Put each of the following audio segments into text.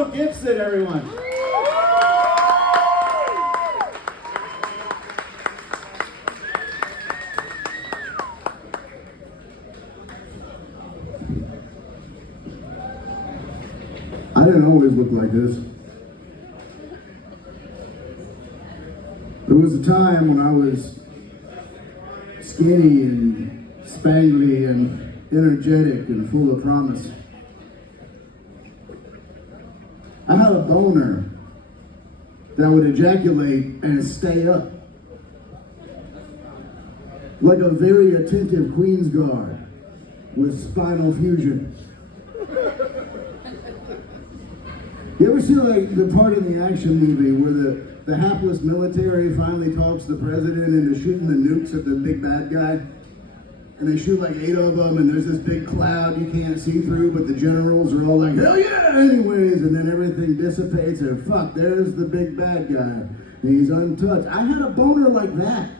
Hello, Gibson, everyone. I didn't always look like this. There was a time when I was skinny and spangly and energetic and full of promise. I had a boner that would ejaculate and stay up. Like a very attentive Queen's Guard with spinal fusion. You ever see like the part in the action movie where the hapless military finally talks the president into shooting the nukes at the big bad guy? And they shoot like 8 of them, and there's this big cloud you can't see through, but the generals are all like, hell yeah, anyways, and then everything dissipates, and fuck, there's the big bad guy, and he's untouched. I had a boner like that.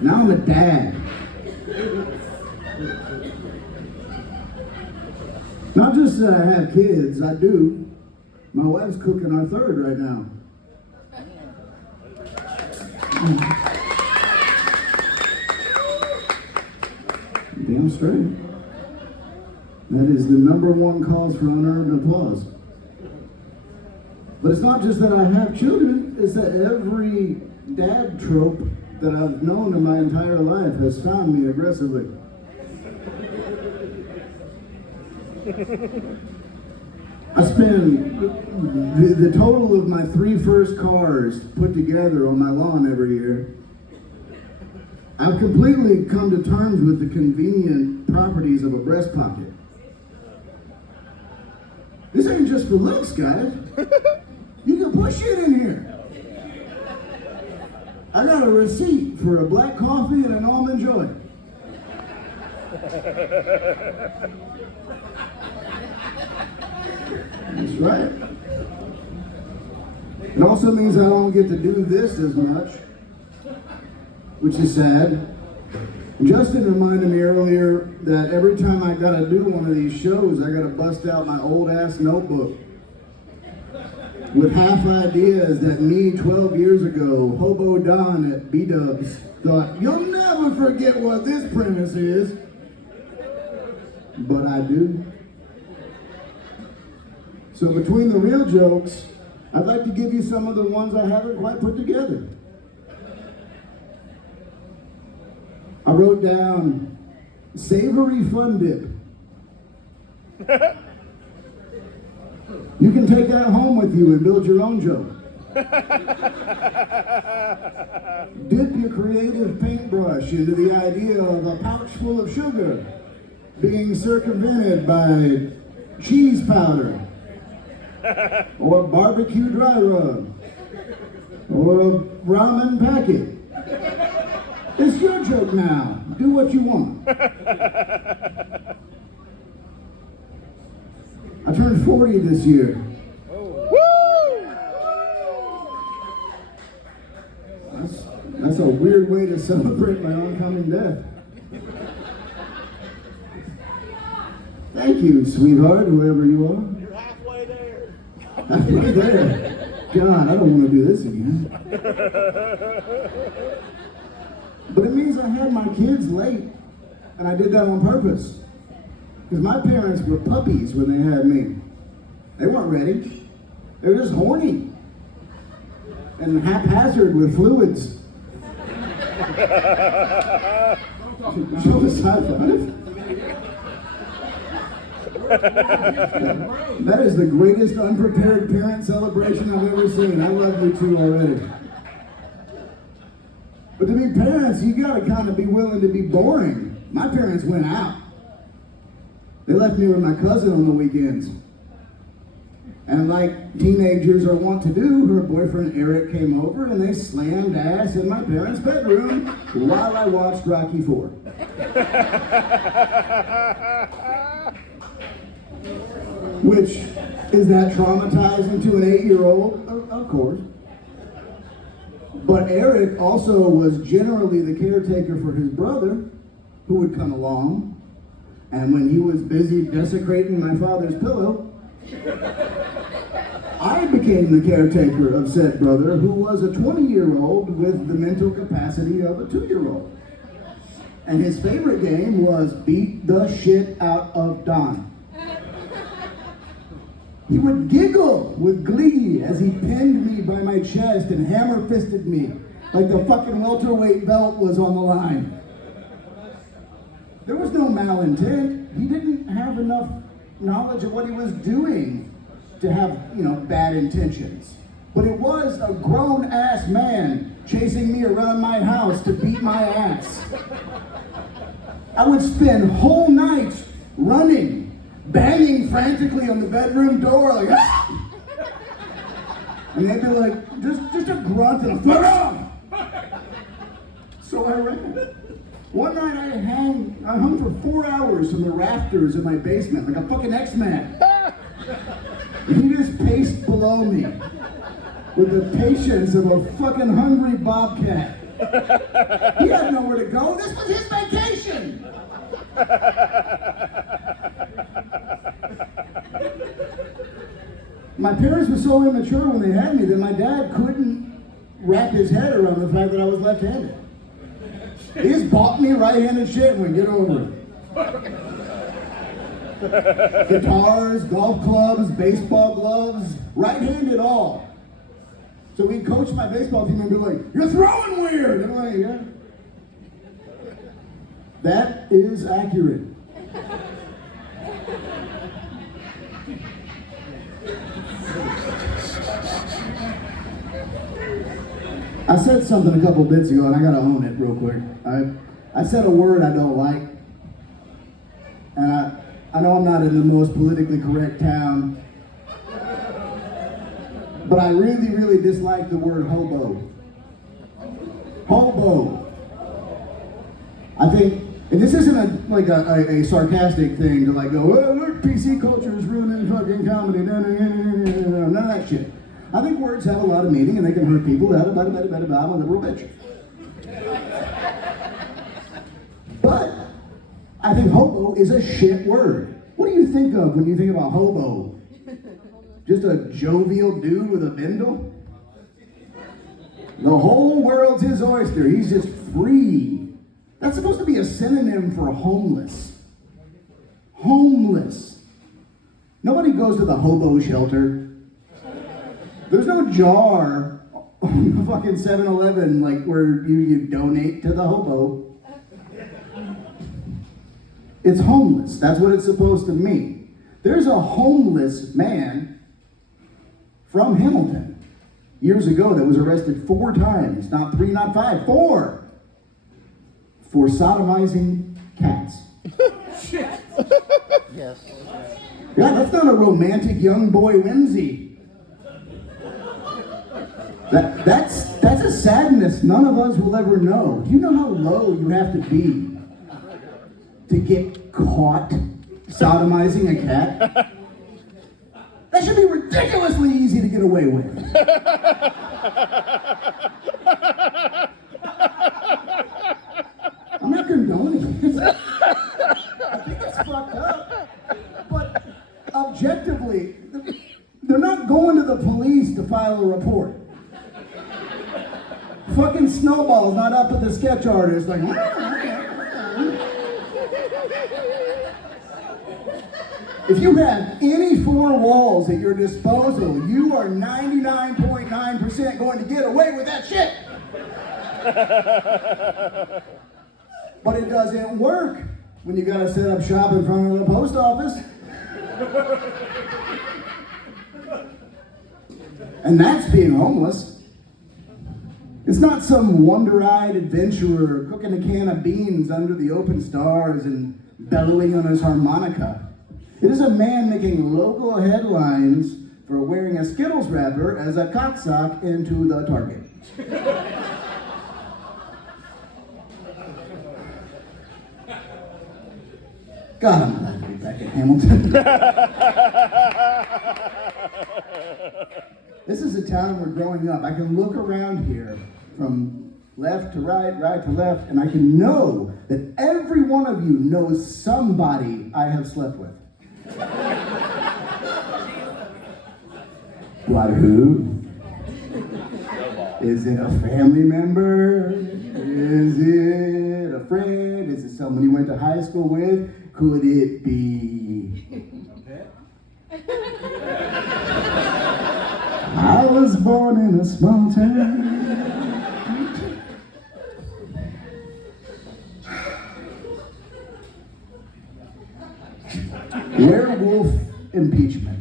Now I'm a dad. Not just that I have kids, I do. My wife's cooking our third right now. Damn straight. That is the #1 cause for unearned applause. But it's not just that I have children, it's that every dad trope that I've known in my entire life has found me aggressively. I spend the total of my 3 first cars put together on my lawn every year. I've completely come to terms with the convenient properties of a breast pocket. This ain't just for looks, guys. You can put shit in here. I got a receipt for a black coffee and an almond joy. That's right. It also means I don't get to do this as much, which is sad. Justin reminded me earlier that every time I gotta do one of these shows, I gotta bust out my old ass notebook with half ideas that me 12 years ago, Hobo Don at B-Dubs, thought, you'll never forget what this premise is. But I do. So between the real jokes, I'd like to give you some of the ones I haven't quite put together. I wrote down savory fun dip. You can take that home with you and build your own joke. Dip your creative paintbrush into the idea of a pouch full of sugar being circumvented by cheese powder, or barbecue dry rub, or a ramen packet. It's your joke now. Do what you want. I turned 40 this year. That's a weird way to celebrate my oncoming death. Thank you, sweetheart, whoever you are. You're halfway there. Halfway there. God, I don't want to do this again. But it means I had my kids late, and I did that on purpose. Because my parents were puppies when they had me. They weren't ready. They were just horny and haphazard with fluids. Show us high five. That is the greatest unprepared parent celebration I've ever seen. I love you two already. But to be parents, you gotta kind of be willing to be boring. My parents went out. They left me with my cousin on the weekends. And like teenagers are wont to do, her boyfriend Eric came over and they slammed ass in my parents' bedroom while I watched Rocky IV. Which, is that traumatizing to an 8-year-old? Of course. But Eric also was generally the caretaker for his brother, who would come along. And when he was busy desecrating my father's pillow, I became the caretaker of said brother, who was a 20-year-old with the mental capacity of a 2-year-old. And his favorite game was beat the shit out of Don. He would giggle with glee as he pinned me by my chest and hammer-fisted me like the fucking welterweight belt was on the line. There was no malintent. He didn't have enough knowledge of what he was doing to have, bad intentions. But it was a grown-ass man chasing me around my house to beat my ass. I would spend whole nights running, banging frantically on the bedroom door, like, ah! And they'd be like, just a grunt and a fuck off! So I ran. One night I hung for 4 hours from the rafters of my basement, like a fucking X-Man. And he just paced below me with the patience of a fucking hungry bobcat. He had nowhere to go. This was his vacation. My parents were so immature when they had me that my dad couldn't wrap his head around the fact that I was left-handed. He just bought me right-handed shit and went, get over it. Guitars, golf clubs, baseball gloves, right-handed all. So we'd coach my baseball team and be like, you're throwing weird! And I'm like, yeah. That is accurate. I said something a couple bits ago and I gotta own it real quick. I said a word I don't like. And I know I'm not in the most politically correct town, but I really, really dislike the word hobo. Hobo. I think, and this isn't a sarcastic thing to like go, oh, look, PC culture is ruining fucking comedy. No, none of that shit. I think words have a lot of meaning and they can hurt people. I'm a liberal bitch. But I think hobo is a shit word. What do you think of when you think about hobo? Just a jovial dude with a bindle? The whole world's his oyster. He's just free. That's supposed to be a synonym for homeless. Homeless. Nobody goes to the hobo shelter. There's no jar on the fucking 7-Eleven like where you donate to the hobo. It's homeless. That's what it's supposed to mean. There's a homeless man from Hamilton years ago that was arrested 4 times, not 3, not 5, 4, for sodomizing cats. Shit. Yes. Yeah, that's not a romantic young boy whimsy. That's a sadness none of us will ever know. Do you know how low you have to be to get caught sodomizing a cat? That should be ridiculously easy to get away with. I'm not condoning it. I think it's fucked up. But objectively, they're not going to the police to file a report. Fucking Snowball's not up at the sketch artist like, if you have any 4 walls at your disposal, you are 99.9% going to get away with that shit. But it doesn't work when you gotta set up shop in front of the post office. And that's being homeless. It's not some wonder-eyed adventurer cooking a can of beans under the open stars and bellowing on his harmonica. It is a man making local headlines for wearing a Skittles wrapper as a cocksock into the Target. God, I'm glad to be back in Hamilton. This is a town where growing up, I can look around here from left to right, right to left, and I can know that every one of you knows somebody I have slept with. What, who? Is it a family member? Is it a friend? Is it someone you went to high school with? Could it be? I was born in a small town. Werewolf impeachment.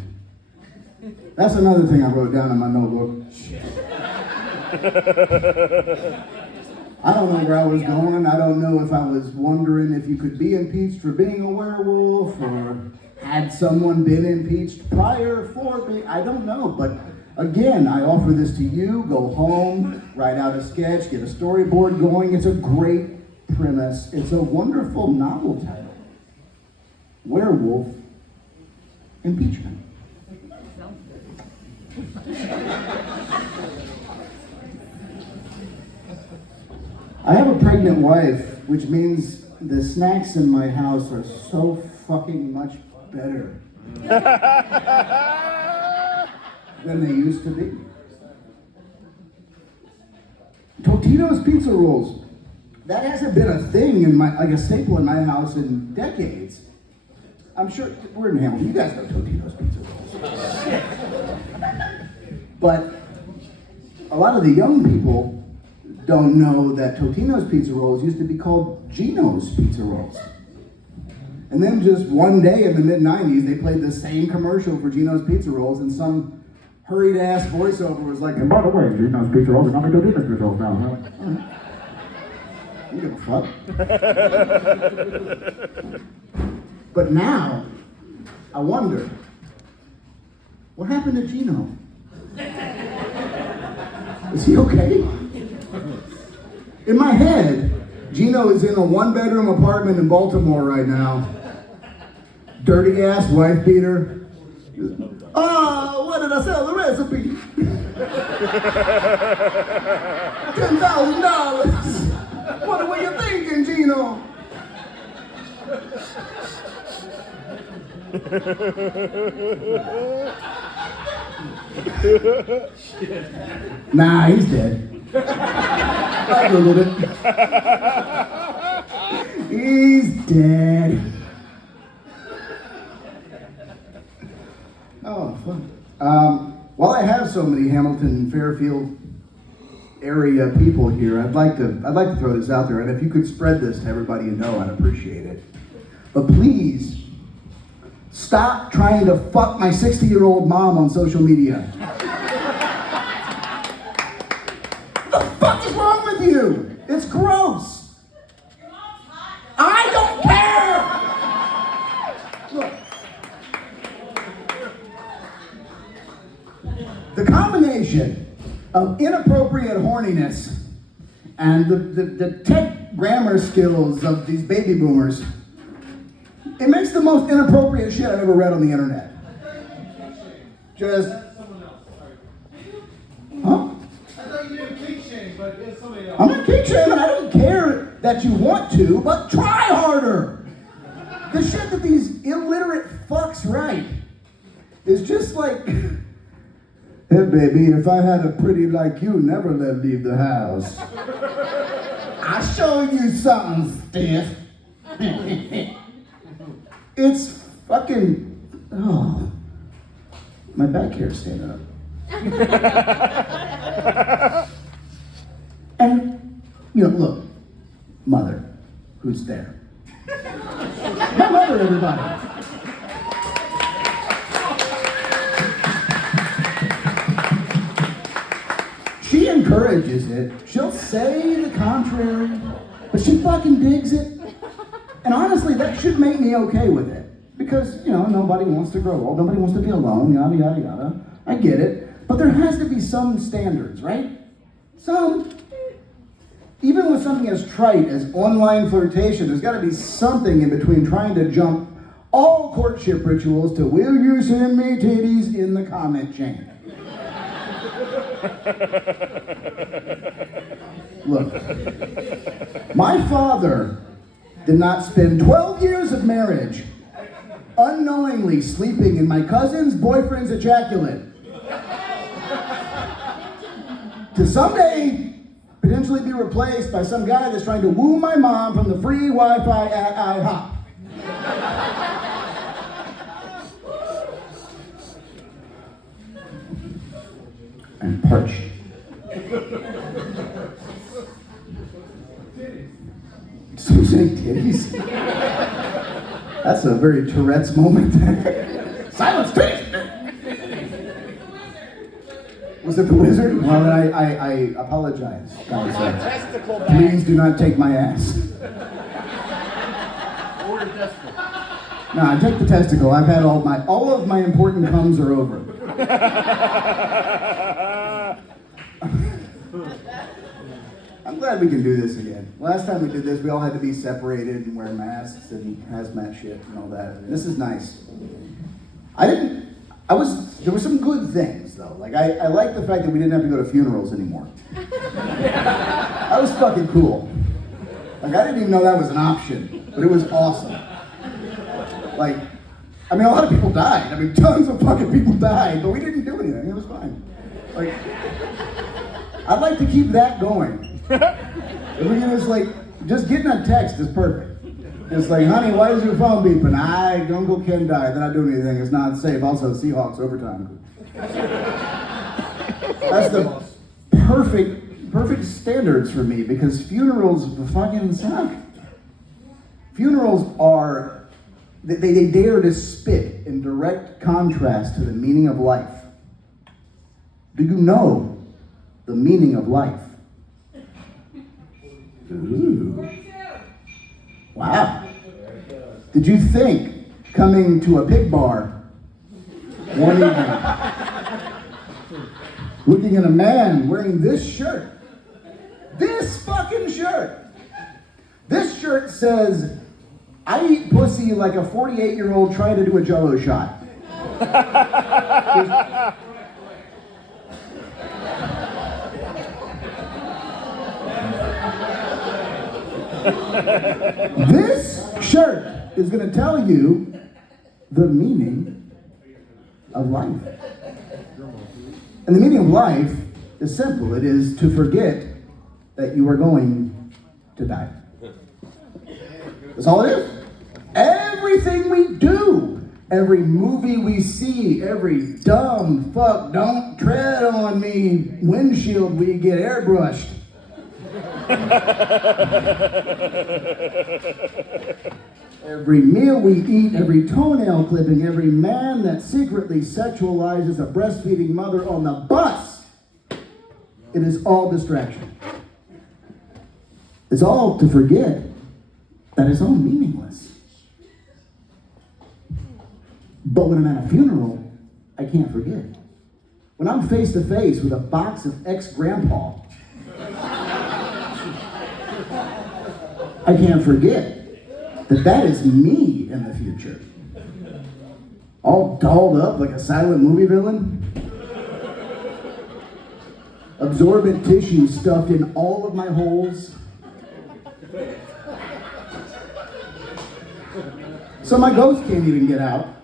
That's another thing I wrote down in my notebook. I don't know where I was going. I don't know if I was wondering if you could be impeached for being a werewolf or had someone been impeached prior for being, I don't know. But again, I offer this to you. Go home, write out a sketch, get a storyboard going. It's a great premise. It's a wonderful novel title. Werewolf impeachment. I have a pregnant wife, which means the snacks in my house are so fucking much better than they used to be. Totino's pizza rolls. That hasn't been a thing in my, like a staple in my house in decades. I'm sure, we're in Hamilton, you guys know Totino's pizza rolls. But a lot of the young people don't know that Totino's pizza rolls used to be called Gino's pizza rolls. And then just one day in the mid-90s, they played the same commercial for Gino's pizza rolls, and some hurried-ass voiceover was like, and by the way, Gino's pizza rolls are not Totino's pizza rolls now. Huh? You give a fuck. But now, I wonder, what happened to Gino? Is he okay? In my head, Gino is in a one-bedroom apartment in Baltimore right now. Dirty-ass wife beater. Oh, what did I sell the recipe? $10,000. What were you thinking, Gino? Nah, he's dead. I googled it. He's dead. Oh, fun. While I have so many Hamilton, Fairfield area people here, I'd like to throw this out there, and if you could spread this to everybody you know, I'd appreciate it. But please, stop trying to fuck my 60-year-old mom on social media. What the fuck is wrong with you? It's gross. I don't care! Look. The combination of inappropriate horniness and the tech grammar skills of these baby boomers, it makes the most inappropriate shit I've ever read on the internet. Just, huh? I thought you did kink shame, but it's somebody else. I'm not kink shaming. I don't care that you want to, but try harder. The shit that these illiterate fucks write is just like, hey baby, if I had a pretty like you, never let leave the house. I'll show you something stiff. It's fucking, oh, my back hair's standing up. And, you know, look, mother, who's there? My mother, everybody. She encourages it. She'll say the contrary, but she fucking digs it. And honestly, that should make me okay with it. Because, you know, nobody wants to grow old, nobody wants to be alone, yada, yada, yada. I get it. But there has to be some standards, right? Some. Even with something as trite as online flirtation, there's got to be something in between trying to jump all courtship rituals to will you send me titties in the comment chain. Look, my father did not spend 12 years of marriage unknowingly sleeping in my cousin's boyfriend's ejaculate to someday potentially be replaced by some guy that's trying to woo my mom from the free Wi-Fi at IHOP. I'm parched. So saying titties? That's a very Tourette's moment. Silence, titties! Was it the wizard? Well, then I apologize. Please do not take my ass. Or the testicle. No, I take the testicle. I've had all of my important comes are over. I'm glad we can do this again. Last time we did this, we all had to be separated and wear masks and hazmat shit and all that. And this is nice. There were some good things though. Like I like the fact that we didn't have to go to funerals anymore. That was fucking cool. Like I didn't even know that was an option, but it was awesome. Like, I mean, a lot of people died. I mean, tons of fucking people died, but we didn't do anything. It was fine. Like, I'd like to keep that going. If we can just getting a text is perfect. It's like, honey, why is your phone beeping? Uncle Ken died. They're not doing anything. It's not safe. Also, Seahawks overtime. That's the perfect standards for me because funerals fucking suck. Funerals are, they dare to spit in direct contrast to the meaning of life. Do you know the meaning of life? Ooh. Wow. Did you think coming to a pig bar one evening, looking at a man wearing this shirt, this fucking shirt, this shirt says, I eat pussy like a 48-year-old trying to do a Jell-O shot. This shirt is going to tell you the meaning of life. And the meaning of life is simple. It is to forget that you are going to die. That's all it is. Everything we do, every movie we see, every dumb fuck, don't tread on me windshield we get airbrushed. Every meal we eat, every toenail clipping, every man that secretly sexualizes a breastfeeding mother on the bus, it is all distraction. It's all to forget that it's all meaningless. But when I'm at a funeral, I can't forget. When I'm face to face with a box of ex-grandpa, I can't forget that is me in the future. All dolled up like a silent movie villain. Absorbent tissue stuffed in all of my holes. So my ghost can't even get out.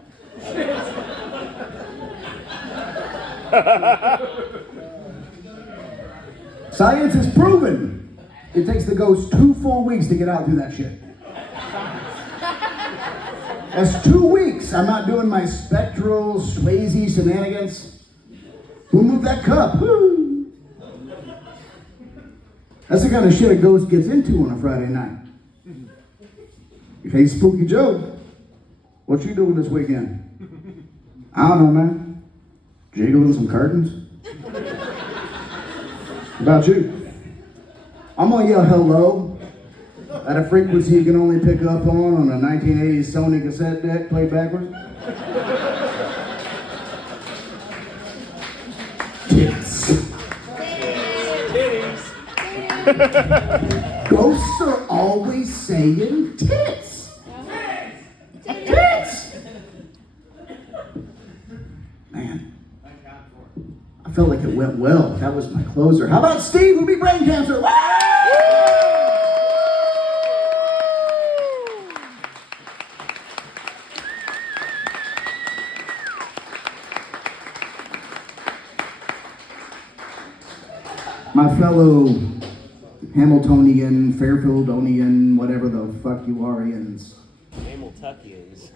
Science has proven it takes the ghost 2 full weeks to get out through that shit. That's 2 weeks. I'm not doing my spectral Swayze shenanigans. Who moved that cup? Woo! That's the kind of shit a ghost gets into on a Friday night. Hey, Spooky Joe, what you doing this weekend? I don't know, man. Jiggling some curtains. What about you? I'm gonna yell hello at a frequency you can only pick up on a 1980s Sony cassette deck played backwards. Tits. Ghosts are always saying tits. Tits. Man, I felt like it went well. That was my closer. How about Steve, who beat brain cancer? Woo! My fellow Hamiltonian, Fairfieldonian, whatever the fuck you are, Ians. Hamiltuckians.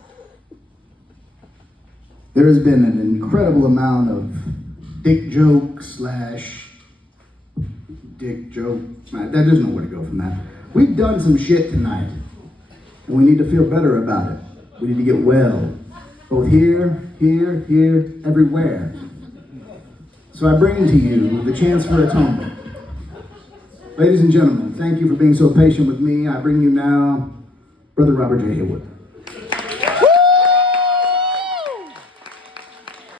There has been an incredible amount of dick joke slash dick joke. There's nowhere to go from that. We've done some shit tonight, and we need to feel better about it. We need to get well, both here, everywhere. So I bring to you the chance for atonement. Ladies and gentlemen, thank you for being so patient with me. I bring you now Brother Robert J. Haywood.